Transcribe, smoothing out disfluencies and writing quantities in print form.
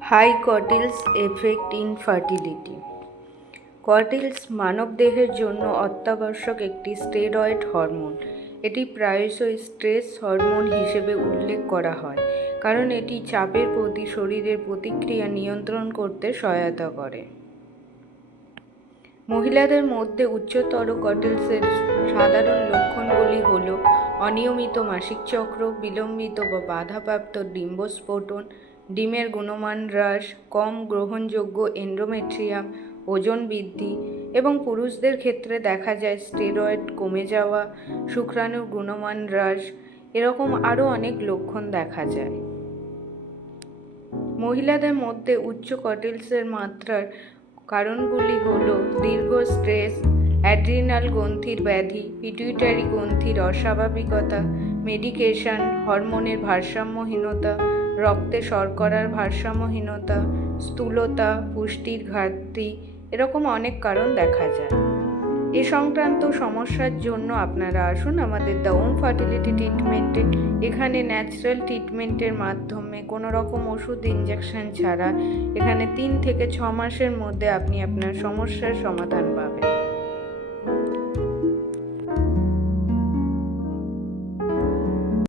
High cortisol effect in fertility. Cortisol মানবদেহের জন্য অত্যাবশ্যক একটি স্টেরয়েড হরমোন। এটি প্রায়শই স্ট্রেস হরমোন হিসেবে উল্লেখ করা হয়, কারণ এটি চাপের প্রতি শরীরের প্রতিক্রিয়া নিয়ন্ত্রণ করতে সহায়তা করে। মহিলাদের মধ্যে উচ্চতর কর্টিলসের সাধারণ লক্ষণগুলি হল অনিয়মিত মাসিক চক্র, বিলম্বিত বা বাধাপ্রাপ্ত ডিম্বস্ফোটন, ডিমের গুণমান হ্রাস, কম গ্রহণযোগ্য এন্ডোমেট্রিয়াম, ওজন বৃদ্ধি এবং পুরুষদের ক্ষেত্রে দেখা যায় স্টেরয়েড কমে যাওয়া, শুক্রাণুর গুণমান হ্রাস, এরকম আরও অনেক লক্ষণ দেখা যায়। মহিলাদের মধ্যে উচ্চ কর্টিলসের মাত্রার কারণগুলি হল দীর্ঘ স্ট্রেস, অ্যাড্রিনাল গ্রন্থির ব্যাধি, পিটুইটারি গ্রন্থির অস্বাভাবিকতা, মেডিকেশন, হরমোনের ভারসাম্যহীনতা, রক্তে শর্করার ভারসাম্যহীনতা, স্থূলতা, পুষ্টির ঘাটতি, এরকম অনেক কারণ দেখা যায়। এ সংক্রান্ত সমস্যার জন্য আপনারা আসুন আমাদের দ্য ওম ফার্টিলিটি ট্রিটমেন্টে। এখানে ন্যাচারাল ট্রিটমেন্টের মাধ্যমে কোনো রকম ওষুধ ইনজেকশন ছাড়া এখানে 3 থেকে 6 মাসের মধ্যে আপনি আপনার সমস্যার সমাধান পাবেন।